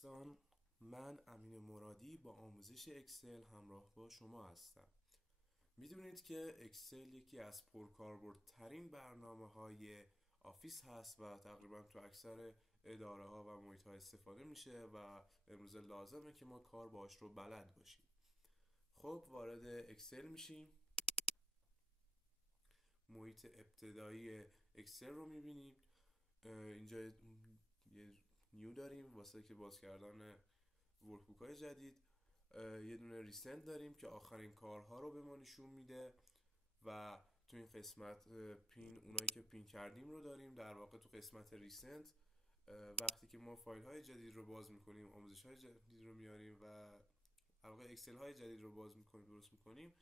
دوستان، من امین مرادی با آموزش اکسل همراه با شما هستم. میدونید که اکسل یکی از پرکاربردترین برنامه‌های آفیس هست و تقریبا تو اکثر اداره ها و محیط ها استفاده میشه و امروز لازمه که ما کار باش رو بلد باشیم. خب وارد اکسل میشیم. محیط ابتدایی اکسل رو میبینیم. اینجا یه نیو داریم واسه که باز کردن ورکبوک های جدید. یه دونه ریسنت داریم که آخرین کارها رو به ما نشون میده و تو این قسمت پین اونایی که پین کردیم رو داریم. در واقع تو قسمت ریسنت وقتی که ما فایل های جدید رو باز میکنیم، آموزش های جدید رو میاریم و در واقع اکسل های جدید رو باز میکنیم، درست میکنیم،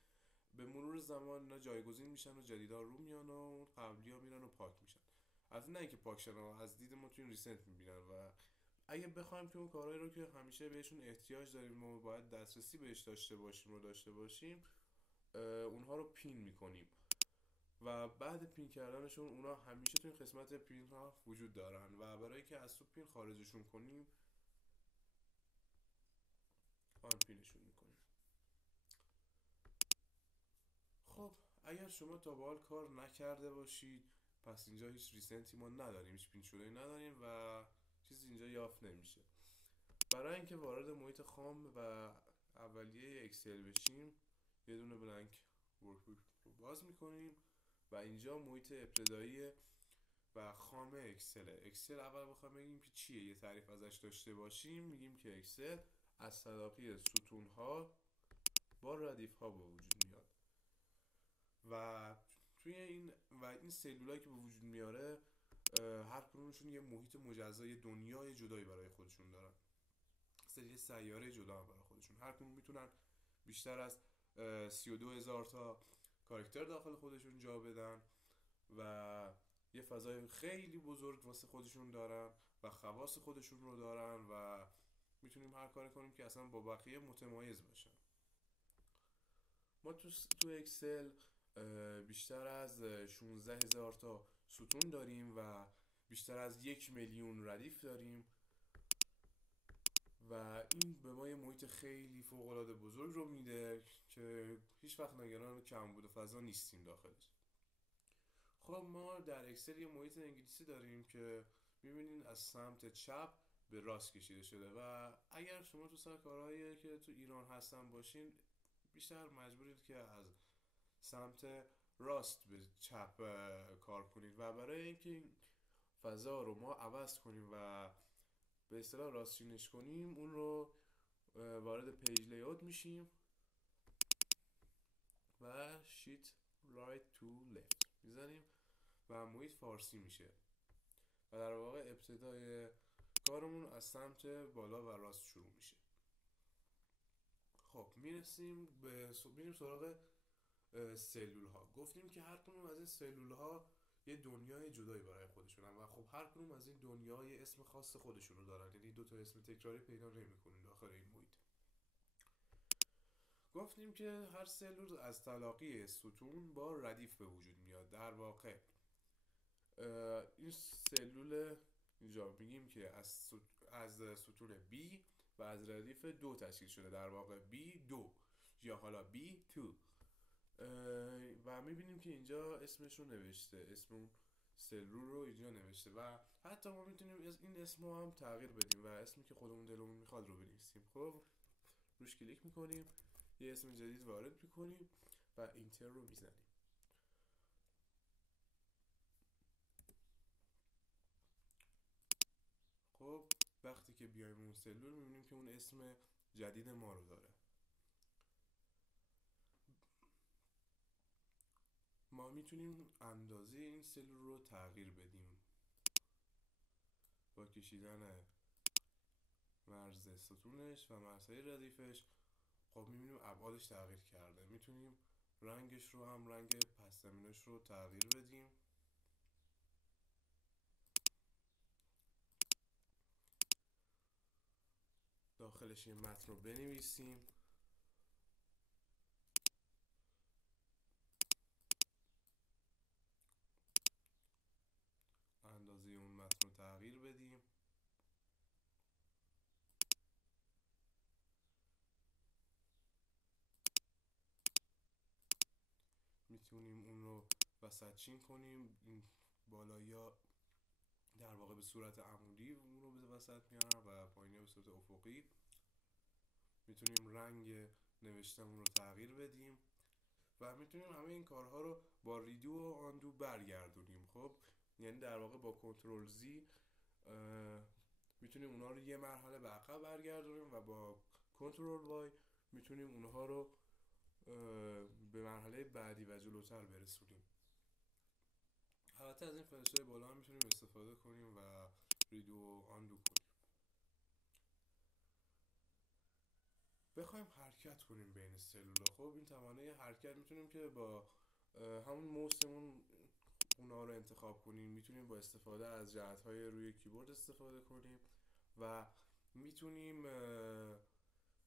به مرور زمان اینا جایگزین میشن و جدیدا رو میان و قبلی ها میرن و پاک میشن. البته نه اینکه پاک شدن، از دید ما تو این ریسنت میبینن و اگه بخوایم که اون کارهایی رو که همیشه بهشون احتیاج داریم و باید دسترسی بهش داشته باشیم اونها رو پین میکنیم و بعد پین کردنشون اونا همیشه تو این قسمت پین ها وجود دارن و برای که از تو پین خارجشون کنیم آن پینشون میکنیم. خب اگر شما تا به حال کار نکرده باشید، پس اینجا هیچ ریسنتی ما نداریم، هیچ پین شده نداریم و چیزی اینجا یافت نمیشه. برای اینکه وارد محیط خام و اولیه اکسل بشیم، یه دونه بلانک ورکبوک رو باز میکنیم و اینجا محیط ابتدایی و خام اکسل اول بخوام بگیم که چیه، یه تعریف ازش داشته باشیم، میگیم که اکسل از تلاقی ستون ها با ردیف ها به وجود میاد و توی این سلولایی که به وجود میاره هر کدومشون یه محیط مجزا، یه دنیای جدایی برای خودشون دارن، سری سیاره جدا هم برای خودشون. هر کدوم میتونن بیشتر از 32,000 تا کاراکتر داخل خودشون جا بدن و یه فضای خیلی بزرگ واسه خودشون دارن و خواص خودشون رو دارن و میتونیم هر کاری کنیم که اصلا با بقیه متمایز باشن. ما تو اکسل بیشتر از 16,000 تا ستون داریم و بیشتر از 1,000,000 ردیف داریم و این به ما یه محیط خیلی فوق‌العاده بزرگ رو میده که هیچ وقت نگران کمبود فضا نیستیم داخلش. خب ما در اکسل یه محیط انگلیسی داریم که میبینین از سمت چپ به راست کشیده شده و اگر شما تو سر کارهایی که تو ایران هستن باشین، بیشتر مجبورید که از سمت راست به چپ کار کنید و برای اینکه این فضا رو ما عوض کنیم و به اصطلاح راستچینش کنیم، اون رو وارد پیج لیاوت میشیم و شیت رایت تو لفت میزنیم و محیط فارسی میشه و در واقع ابتدای کارمون از سمت بالا و راست شروع میشه. خب میریم سراغ سلول ها. گفتیم که هر کدوم از این سلول ها یه دنیای جدایی برای خودشونن و خب هر کدوم از این دنیای اسم خاص خودشون رو دارن، یعنی دو تا اسم تکراری پیدا نمی‌کنیم داخل این محیط. گفتیم که هر سلول از تلاقی ستون با ردیف به وجود میاد. در واقع این سلول اینجا میگیم که از ستون B و از ردیف 2 تشکیل شده، در واقع B2 یا حالا B2 و میبینیم که اینجا اسمش رو نوشته، اسم اون سلول رو اینجا نوشته و حتی ما میتونیم این اسم رو هم تغییر بدیم و اسمی که خودمون دلمون میخواد رو بنویسیم. خب روش کلیک میکنیم، یه اسم جدید وارد میکنیم و اینتر رو میزنیم. خب وقتی که بیایم اون سلول میبینیم که اون اسم جدید ما رو داره. ما میتونیم اندازه این سلول رو تغییر بدیم با کشیدن مرز ستونش و مرزهای ردیفش. خب میبینیم ابعادش تغییر کرده. میتونیم رنگش رو هم، رنگ پس زمینش رو تغییر بدیم. داخلش یه متن رو بنویسیم. اندازه اون متن رو تغییر بدیم. میتونیم اون رو وسط چین کنیم، این بالایی در واقع به صورت عمودی اون رو به وسط میارم و پایینی به صورت افقی. میتونیم رنگ نوشتمون رو تغییر بدیم و میتونیم همه این کارها رو با ریدو و آندو برگردونیم. خب یعنی در واقع با کنترل زی میتونیم اونها رو یه مرحله به عقب برگردونیم و با کنترل وای میتونیم اونها رو به مرحله بعدی و جلوتر برسونیم. البته از این فلش‌های بالا هم میتونیم استفاده کنیم و ریدو و آندو کنیم. بخوایم حرکت کنیم بین سلولا، خب این توانایی حرکت میتونیم که با همون موسمون اونا رو انتخاب کنیم. میتونیم با استفاده از جهت‌های روی کیبورد استفاده کنیم و میتونیم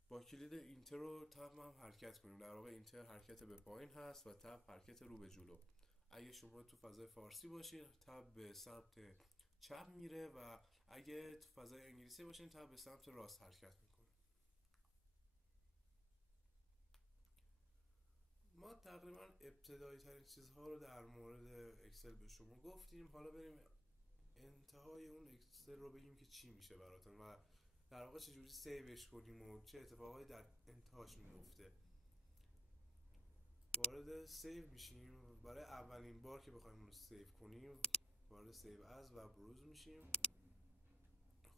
با کلید اینتر و تب هم حرکت کنیم. در واقع اینتر حرکت به پایین هست و تب حرکت رو به جلو. اگه شما تو فضای فارسی باشید تب به سمت چپ میره و اگه تو فضای انگلیسی باشین تب به سمت راست حرکت میکنه. ما تقریبا ابتدایی ترین چیزها رو در مورد اکسل به شما گفتیم. حالا بریم انتهای اون اکسل رو بگیم که چی میشه براتون و در واقع چجوری سیوش کنیم و چه اتفاقایی در انتهاش میفته. وارد سیو میشیم. برای اولین بار که بخوایم اون رو سیو کنیم وارد سیو از و بروز میشیم.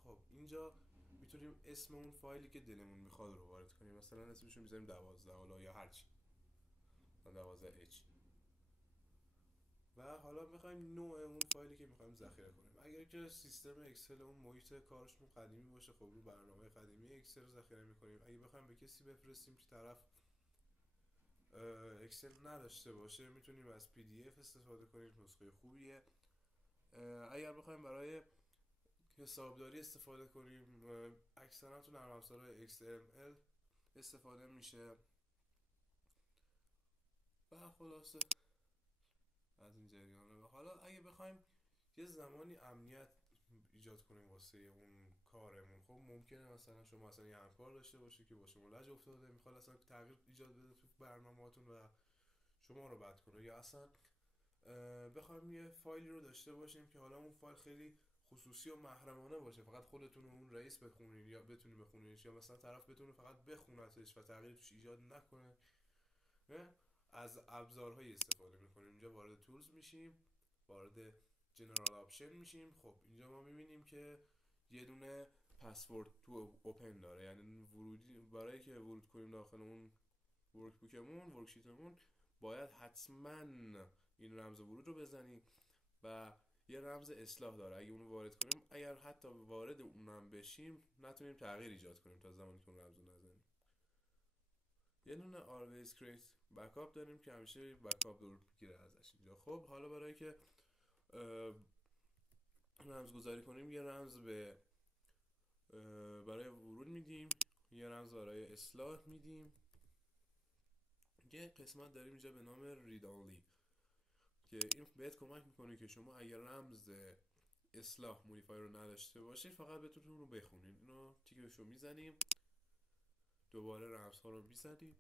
خب اینجا میتونیم اسم اون فایلی که دلمون میخواد رو وارد کنیم. مثلا اسمش رو میذاریم 12 حالا یا هرچی 12H و حالا میخوایم نوع اون فایلی که میخوایم ذخیره کنیم. اگر که سیستم اکسل اون محیط کارشون قدیمی باشه خب رو برنامه قدیمی اکسل ذخیره میکنیم. اگه بخوایم به کسی بفرستیم که طرف اکسل نداشته باشه میتونیم از PDF استفاده کنیم، نسخه خوبیه. اگر بخوایم برای حسابداری استفاده کنیم اکثرا تو نرم افزارهای XML استفاده میشه و خلاصه از این جریانه. حالا اگه بخوایم یه زمانی امنیت ایجاد کنیم واسه اون کارمون، خب ممکنه مثلا شما اصلا یه همکار داشته باشی که با شما لج افتاده میخواد اصلا تغییر ایجاد بده تو برنامه‌هاتون و شما رو بد کنه، یا اصلا بخوایم یه فایلی رو داشته باشیم که حالا اون فایل خیلی خصوصی و محرمانه باشه، فقط خودتون و اون رئیس بخونین یا بتونی بخونینش، یا مثلا طرف بتونه فقط بخونتش و تغییری توش ایجاد نکنه، از ابزارهایی استفاده میکنیم. اینجا وارد تولز میشیم، وارد جنرال آپشن میشیم. خب اینجا ما میبینیم که یه دونه پسورد تو اوپن داره، یعنی ورودی برای که ورود کنیم داخل اون ورک بوکمون، ورکشیتمون، باید حتما این رمز ورود رو بزنیم و یه رمز اصلاح داره. اگه اونو وارد کنیم، اگر حتی وارد اونم بشیم نتونیم تغییر ایجاد کنیم تا زمانی که اون رمز رو نزنیم. یه دونه always create backup داریم که همیشه بکاپ دور میگیره ازش اینجا. خب حالا برای که رمز گذاری کنیم یه رمز به برای ورود میدیم، یه رمز برای اصلاح میدیم. یه قسمت داریم اینجا به نام read only که این بهت کمک میکنه که شما اگر رمز اصلاح مودیفایر رو نداشته باشید فقط بتونید اون رو بخونید. اینو تیکش رو میزنیم، دوباره رمز ها رو میزنیم.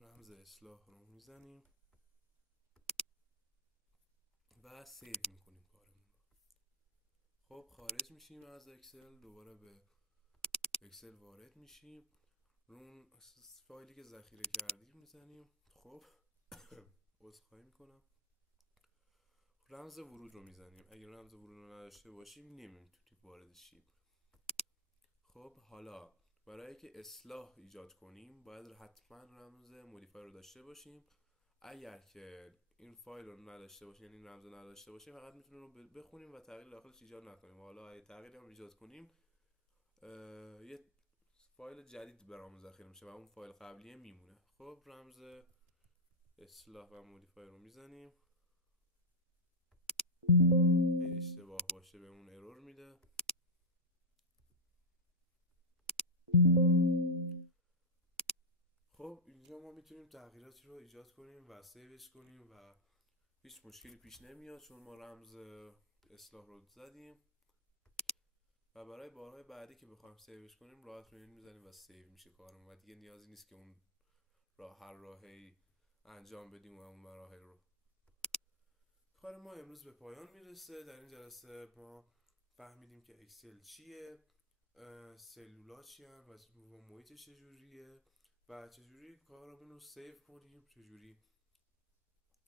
رمز اصلاح رو میزنیم و سیو میکنیم کارمون رو. خب خارج میشیم از اکسل، دوباره به اکسل وارد میشیم، اون فایلی که ذخیره کردیم میزنیم. خب عذرخواهی میکنم، رمز ورود رو میزنیم. اگه رمز ورود رو نداشته باشیم نمیتونیم وارد شیم. خب حالا برای که اصلاح ایجاد کنیم باید حتما رمز مودیفایر رو داشته باشیم. اگر که این فایل رو نداشته باشیم، یعنی این رمز رو نداشته باشیم، فقط میتونیم رو بخونیم و تغییر داخلش ایجاد نکنیم. حالا اگه تغییری هم ایجاد کنیم یه فایل جدید برامون ذخیره میشه و اون فایل قبلیه میمونه. خب رمز اصلاح و مودیفایر رو میزنیم، اشتباه باشه به اون ارور میده. خب خب اینجا ما میتونیم تغییراتی رو ایجاد کنیم و سیوش کنیم و هیچ مشکلی پیش نمیاد چون ما رمز اصلاح رو زدیم و برای بارهای بعدی که بخوایم سیوش کنیم راحت رو این میزنیم و سیو میشه کارمون و دیگه نیازی نیست که اون هر راهی انجام بدیم و اون مراحل رو. کار ما امروز به پایان میرسه. در این جلسه ما فهمیدیم که اکسل چیه، سلولا چی هم و محیطش چجوریه و چجوری کارمون رو سیو کنیم، چجوری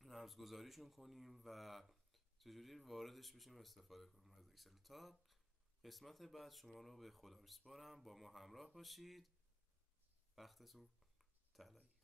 رمزگذاریشون کنیم و چجوری واردش بشیم و استفاده کنیم از اکسل. تا قسمت بعد شما رو به خدا میسپارم، با ما همراه باشید. وقتتون طلایی.